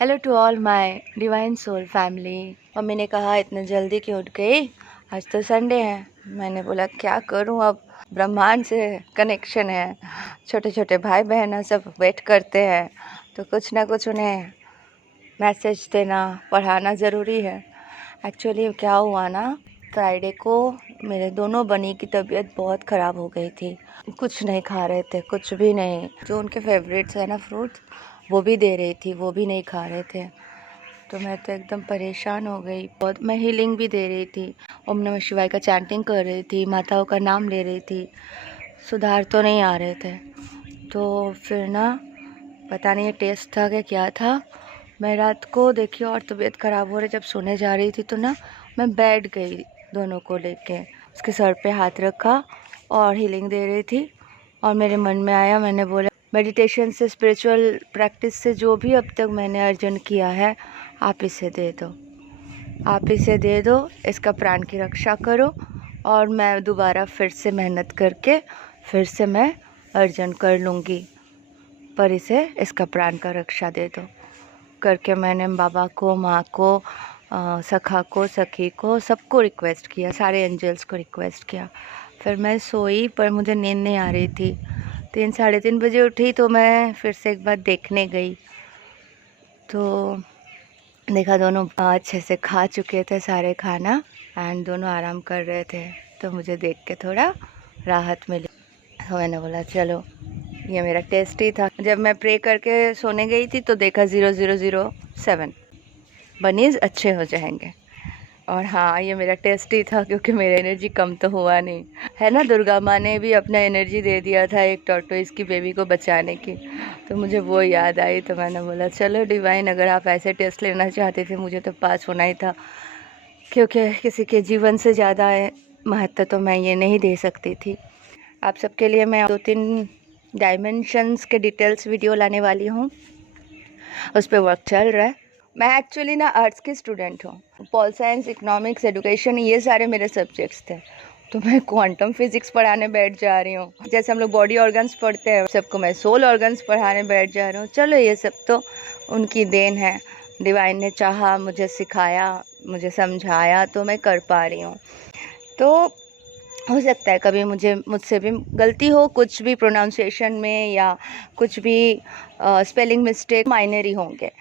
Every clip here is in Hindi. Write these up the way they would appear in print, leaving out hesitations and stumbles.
Hello to all my divine soul family. Mummy ने कहा इतने जल्दी क्यों उठ गई, आज तो संडे है। मैंने बोला क्या करूं, अब ब्रह्मांड से कनेक्शन है, छोटे छोटे भाई बहन है, सब वेट करते हैं, तो कुछ ना कुछ उन्हें मैसेज देना पढ़ाना ज़रूरी है। एक्चुअली क्या हुआ ना, फ्राइडे को मेरे दोनों बनी की तबीयत बहुत ख़राब हो गई थी। कुछ नहीं खा रहे थे, कुछ भी नहीं। जो उनके फेवरेट्स है ना फ्रूट्स, वो भी दे रही थी, वो भी नहीं खा रहे थे। तो मैं तो एकदम परेशान हो गई बहुत। मैं हीलिंग भी दे रही थी, ओम नमः शिवाय का चैंटिंग कर रही थी, माताओं का नाम ले रही थी, सुधार तो नहीं आ रहे थे। तो फिर ना पता नहीं ये टेस्ट था कि क्या था, मैं रात को देखी और तबीयत ख़राब हो रही, जब सोने जा रही थी तो ना मैं बैठ गई दोनों को लेके, उसके सर पे हाथ रखा और हीलिंग दे रही थी। और मेरे मन में आया, मैंने बोला मेडिटेशन से, स्पिरिचुअल प्रैक्टिस से जो भी अब तक मैंने अर्जन किया है, आप इसे दे दो, आप इसे दे दो, इसका प्राण की रक्षा करो। और मैं दोबारा फिर से मेहनत करके फिर से मैं अर्जन कर लूँगी, पर इसे, इसका प्राण का रक्षा दे दो करके मैंने बाबा को, माँ को, सखा को, सखी को, सबको रिक्वेस्ट किया, सारे एंजल्स को रिक्वेस्ट किया। फिर मैं सोई, पर मुझे नींद नहीं आ रही थी। 3-3:30 बजे उठी तो मैं फिर से एक बार देखने गई, तो देखा दोनों अच्छे से खा चुके थे सारे खाना, एंड दोनों आराम कर रहे थे। तो मुझे देख के थोड़ा राहत मिली। तो मैंने बोला चलो, ये मेरा टेस्ट ही था। जब मैं प्रे करके सोने गई थी तो देखा 0007 बनीज अच्छे हो जाएंगे। और हाँ, ये मेरा टेस्ट ही था, क्योंकि मेरा एनर्जी कम तो हुआ नहीं है ना। दुर्गा माँ ने भी अपना एनर्जी दे दिया था एक टॉर्टोइस की बेबी को बचाने की, तो मुझे वो याद आई। तो मैंने बोला चलो डिवाइन, अगर आप ऐसे टेस्ट लेना चाहते थे, मुझे तो पास होना ही था, क्योंकि किसी के जीवन से ज़्यादा महत्व तो मैं ये नहीं दे सकती थी। आप सबके लिए मैं 2-3 डायमेंशंस के डिटेल्स वीडियो लाने वाली हूँ, उस पर वर्क चल रहा है। मैं एक्चुअली ना आर्ट्स की स्टूडेंट हूँ, पॉल साइंस, इकोनॉमिक्स, एजुकेशन, ये सारे मेरे सब्जेक्ट्स थे। तो मैं क्वांटम फिजिक्स पढ़ाने बैठ जा रही हूँ। जैसे हम लोग बॉडी ऑर्गन्स पढ़ते हैं, सबको मैं सोल ऑर्गन्स पढ़ाने बैठ जा रही हूँ। चलो, ये सब तो उनकी देन है, डिवाइन ने चाहा, मुझे सिखाया, मुझे समझाया, तो मैं कर पा रही हूँ। तो हो सकता है कभी मुझसे भी गलती हो, कुछ भी प्रोनाउंसिएशन में या कुछ भी स्पेलिंग मिस्टेक माइनर ही होंगे,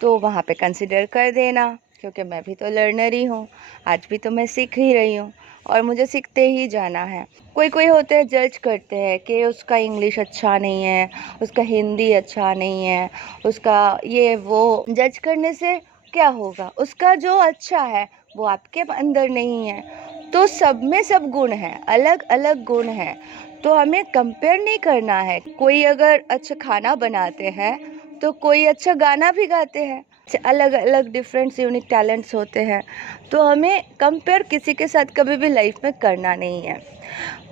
तो वहाँ पे कंसिडर कर देना, क्योंकि मैं भी तो लर्नर ही हूँ। आज भी तो मैं सीख ही रही हूँ और मुझे सीखते ही जाना है। कोई कोई होते हैं जज करते हैं कि उसका इंग्लिश अच्छा नहीं है, उसका हिंदी अच्छा नहीं है, उसका ये वो। जज करने से क्या होगा, उसका जो अच्छा है वो आपके अंदर नहीं है। तो सब में सब गुण हैं, अलग अलग गुण हैं, तो हमें कंपेयर नहीं करना है। कोई अगर अच्छा खाना बनाते हैं तो कोई अच्छा गाना भी गाते हैं, अलग अलग डिफरेंट यूनिक टैलेंट्स होते हैं। तो हमें कंपेयर किसी के साथ कभी भी लाइफ में करना नहीं है,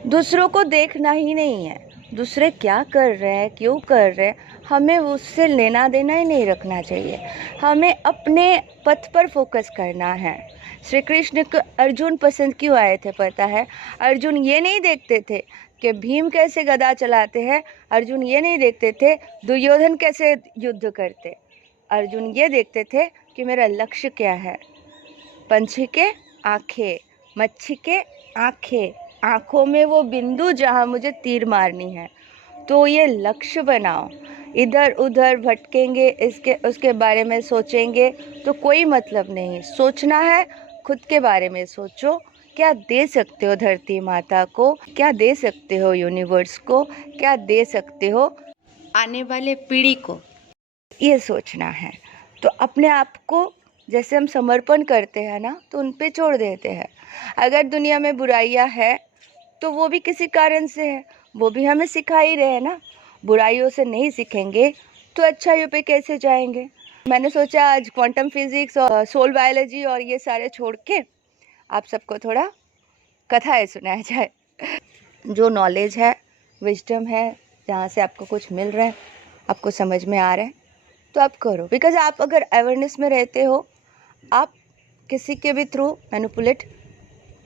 दूसरों को देखना ही नहीं है। दूसरे क्या कर रहे हैं, क्यों कर रहे हैं, हमें उससे लेना देना ही नहीं रखना चाहिए। हमें अपने पथ पर फोकस करना है। श्री कृष्ण को अर्जुन पसंद क्यों आए थे पता है? अर्जुन ये नहीं देखते थे कि भीम कैसे गदा चलाते हैं, अर्जुन ये नहीं देखते थे दुर्योधन कैसे युद्ध करते। अर्जुन ये देखते थे कि मेरा लक्ष्य क्या है। पंछी के आँखें, मच्छी के आँखें, आँखों में वो बिंदु जहाँ मुझे तीर मारनी है। तो ये लक्ष्य बनाओ। इधर उधर भटकेंगे, इसके उसके बारे में सोचेंगे तो कोई मतलब नहीं। सोचना है, खुद के बारे में सोचो। क्या दे सकते हो धरती माता को, क्या दे सकते हो यूनिवर्स को, क्या दे सकते हो आने वाले पीढ़ी को, ये सोचना है। तो अपने आप को जैसे हम समर्पण करते हैं ना, तो उन पे छोड़ देते हैं। अगर दुनिया में बुराइयां है तो वो भी किसी कारण से है, वो भी हमें सिखा ही रहे हैं ना। बुराइयों से नहीं सीखेंगे तो अच्छाइयों पे कैसे जाएंगे। मैंने सोचा आज क्वांटम फिजिक्स और सोल बायोलॉजी और ये सारे छोड़ के आप सबको थोड़ा कथाएं सुनाया जाए। जो नॉलेज है, विजडम है, जहाँ से आपको कुछ मिल रहा है, आपको समझ में आ रहा है, तो आप करो। बिकॉज आप अगर अवेयरनेस में रहते हो, आप किसी के भी थ्रू मैनिपुलेट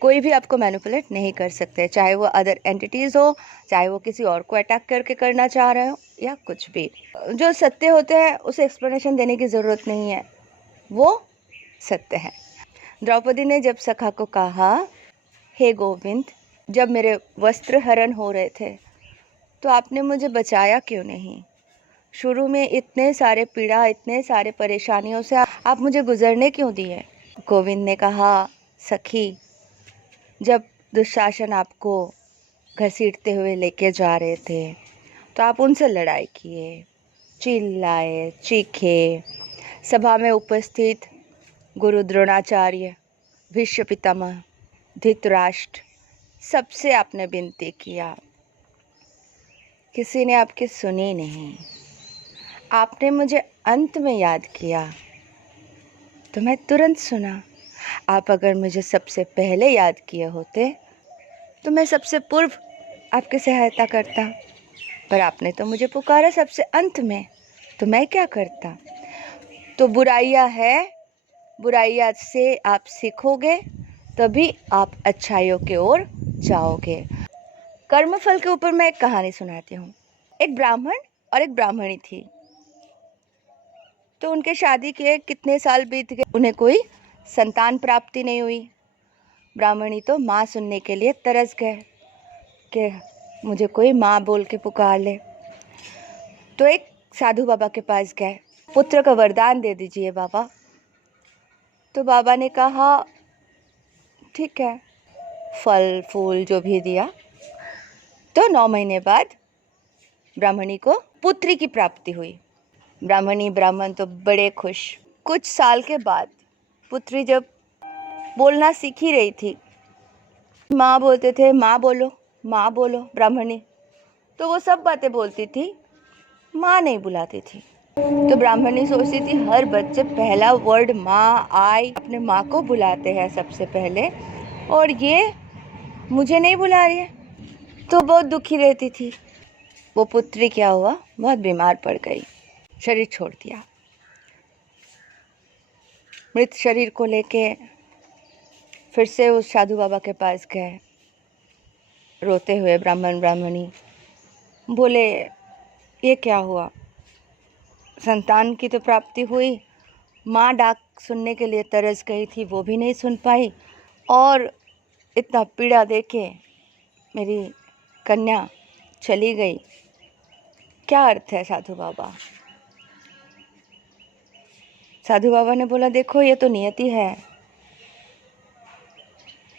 कोई भी आपको मैनिपुलेट नहीं कर सकते, चाहे वो अदर एंटिटीज़ हो, चाहे वो किसी और को अटैक करके करना चाह रहे हो या कुछ भी। जो सत्य होते हैं उसे एक्सप्लेनेशन देने की ज़रूरत नहीं है, वो सत्य है। द्रौपदी ने जब सखा को कहा, हे गोविंद, जब मेरे वस्त्र हरण हो रहे थे तो आपने मुझे बचाया क्यों नहीं? शुरू में इतने सारे पीड़ा, इतने सारे परेशानियों से आप मुझे गुजरने क्यों दिए? गोविंद ने कहा, सखी, जब दुशासन आपको घसीटते हुए लेके जा रहे थे तो आप उनसे लड़ाई किए, चिल्लाए, चीखे। सभा में उपस्थित गुरु द्रोणाचार्य, भीष्म पितामह, धृतराष्ट्र, सबसे आपने विनती किया, किसी ने आपकी सुनी नहीं। आपने मुझे अंत में याद किया तो मैं तुरंत सुना। आप अगर मुझे सबसे पहले याद किए होते तो मैं सबसे पूर्व आपकी सहायता करता, पर आपने तो मुझे पुकारा सबसे अंत में, तो मैं क्या करता? तो बुराइयां है, बुराइयां से आप सीखोगे, तभी आप अच्छाइयों की ओर जाओगे। कर्मफल के ऊपर मैं एक कहानी सुनाती हूँ। एक ब्राह्मण और एक ब्राह्मणी थी, तो उनके शादी के कितने साल बीत गए, उन्हें कोई संतान प्राप्ति नहीं हुई। ब्राह्मणी तो माँ सुनने के लिए तरस गए कि मुझे कोई माँ बोल के पुकार ले। तो एक साधु बाबा के पास गए, पुत्र का वरदान दे दीजिए बाबा। तो बाबा ने कहा, ठीक है। फल फूल जो भी दिया, तो 9 महीने बाद ब्राह्मणी को पुत्री की प्राप्ति हुई। ब्राह्मणी ब्राह्मण तो बड़े खुश। कुछ साल के बाद पुत्री जब बोलना सीख ही रही थी, माँ बोलते थे, माँ बोलो, माँ बोलो, ब्राह्मणी तो वो सब बातें बोलती थी, माँ नहीं बुलाती थी। तो ब्राह्मणी सोचती थी, हर बच्चे पहला वर्ड माँ, आई, अपने माँ को बुलाते हैं सबसे पहले, और ये मुझे नहीं बुला रही है, तो बहुत दुखी रहती थी। वो पुत्री क्या हुआ, बहुत बीमार पड़ गई, शरीर छोड़ दिया। मृत शरीर को लेके फिर से उस साधु बाबा के पास गए, रोते हुए ब्राह्मण ब्राह्मणी बोले, ये क्या हुआ? संतान की तो प्राप्ति हुई, माँ डाक सुनने के लिए तरस गई थी, वो भी नहीं सुन पाई, और इतना पीड़ा देके मेरी कन्या चली गई। क्या अर्थ है साधु बाबा? साधु बाबा ने बोला, देखो ये तो नियति है,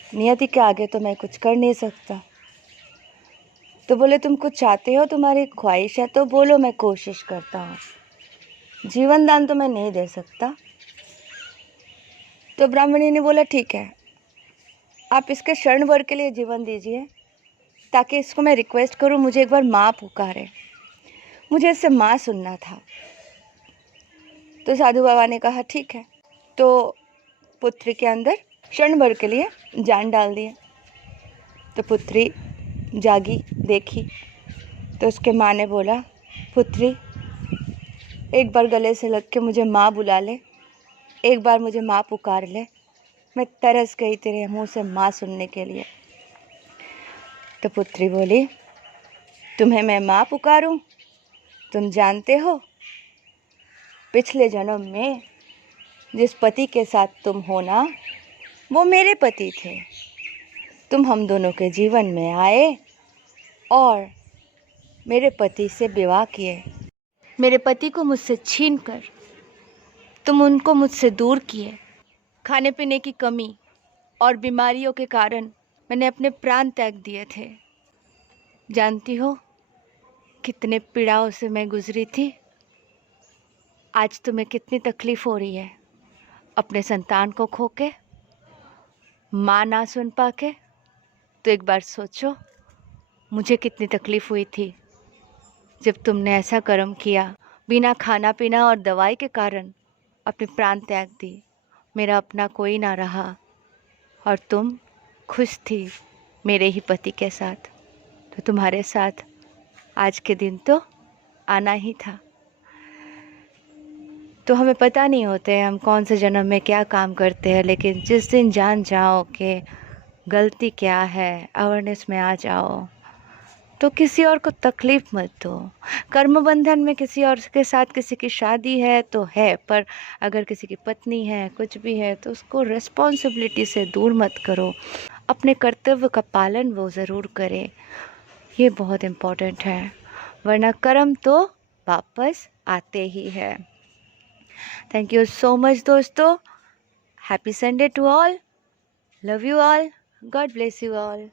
नियति के आगे तो मैं कुछ कर नहीं सकता। तो बोले, तुम कुछ चाहते हो, तुम्हारी ख्वाहिश है तो बोलो, मैं कोशिश करता हूँ, जीवन दान तो मैं नहीं दे सकता। तो ब्राह्मणी ने बोला, ठीक है, आप इसके क्षण भर के लिए जीवन दीजिए, ताकि इसको मैं रिक्वेस्ट करूँ, मुझे एक बार माँ पुकारे, मुझे इससे माँ सुनना था। तो साधु बाबा ने कहा, ठीक है। तो पुत्री के अंदर क्षण भर के लिए जान डाल दिए। तो पुत्री जागी, देखी, तो उसके माँ ने बोला, पुत्री, एक बार गले से लग के मुझे माँ बुला ले, एक बार मुझे माँ पुकार ले, मैं तरस गई तेरे मुंह से माँ सुनने के लिए। तो पुत्री बोली, तुम्हें मैं माँ पुकारूं? तुम जानते हो, पिछले जन्म में जिस पति के साथ तुम हो ना, वो मेरे पति थे। तुम हम दोनों के जीवन में आए और मेरे पति से विवाह किए। मेरे पति को मुझसे छीन कर तुम उनको मुझसे दूर किए। खाने पीने की कमी और बीमारियों के कारण मैंने अपने प्राण त्याग दिए थे। जानती हो कितने पीड़ाओं से मैं गुजरी थी। आज तुम्हें कितनी तकलीफ हो रही है अपने संतान को खो के, माँ ना सुन पाके। तो एक बार सोचो, मुझे कितनी तकलीफ हुई थी जब तुमने ऐसा कर्म किया, बिना खाना पीना और दवाई के कारण अपने प्राण त्याग दी। मेरा अपना कोई ना रहा और तुम खुश थी मेरे ही पति के साथ, तो तुम्हारे साथ आज के दिन तो आना ही था। तो हमें पता नहीं होते हम कौन से जन्म में क्या काम करते हैं, लेकिन जिस दिन जान जाओ कि गलती क्या है, अवेयरनेस में आ जाओ। तो किसी और को तकलीफ मत दो। कर्म बंधन में किसी और के साथ किसी की शादी है तो है, पर अगर किसी की पत्नी है, कुछ भी है, तो उसको रिस्पॉन्सिबिलिटी से दूर मत करो। अपने कर्तव्य का पालन वो ज़रूर करें, ये बहुत इम्पोर्टेंट है, वरना कर्म तो वापस आते ही है। थैंक यू सो मच दोस्तों। Happy Sunday to all. Love you all. God bless you all.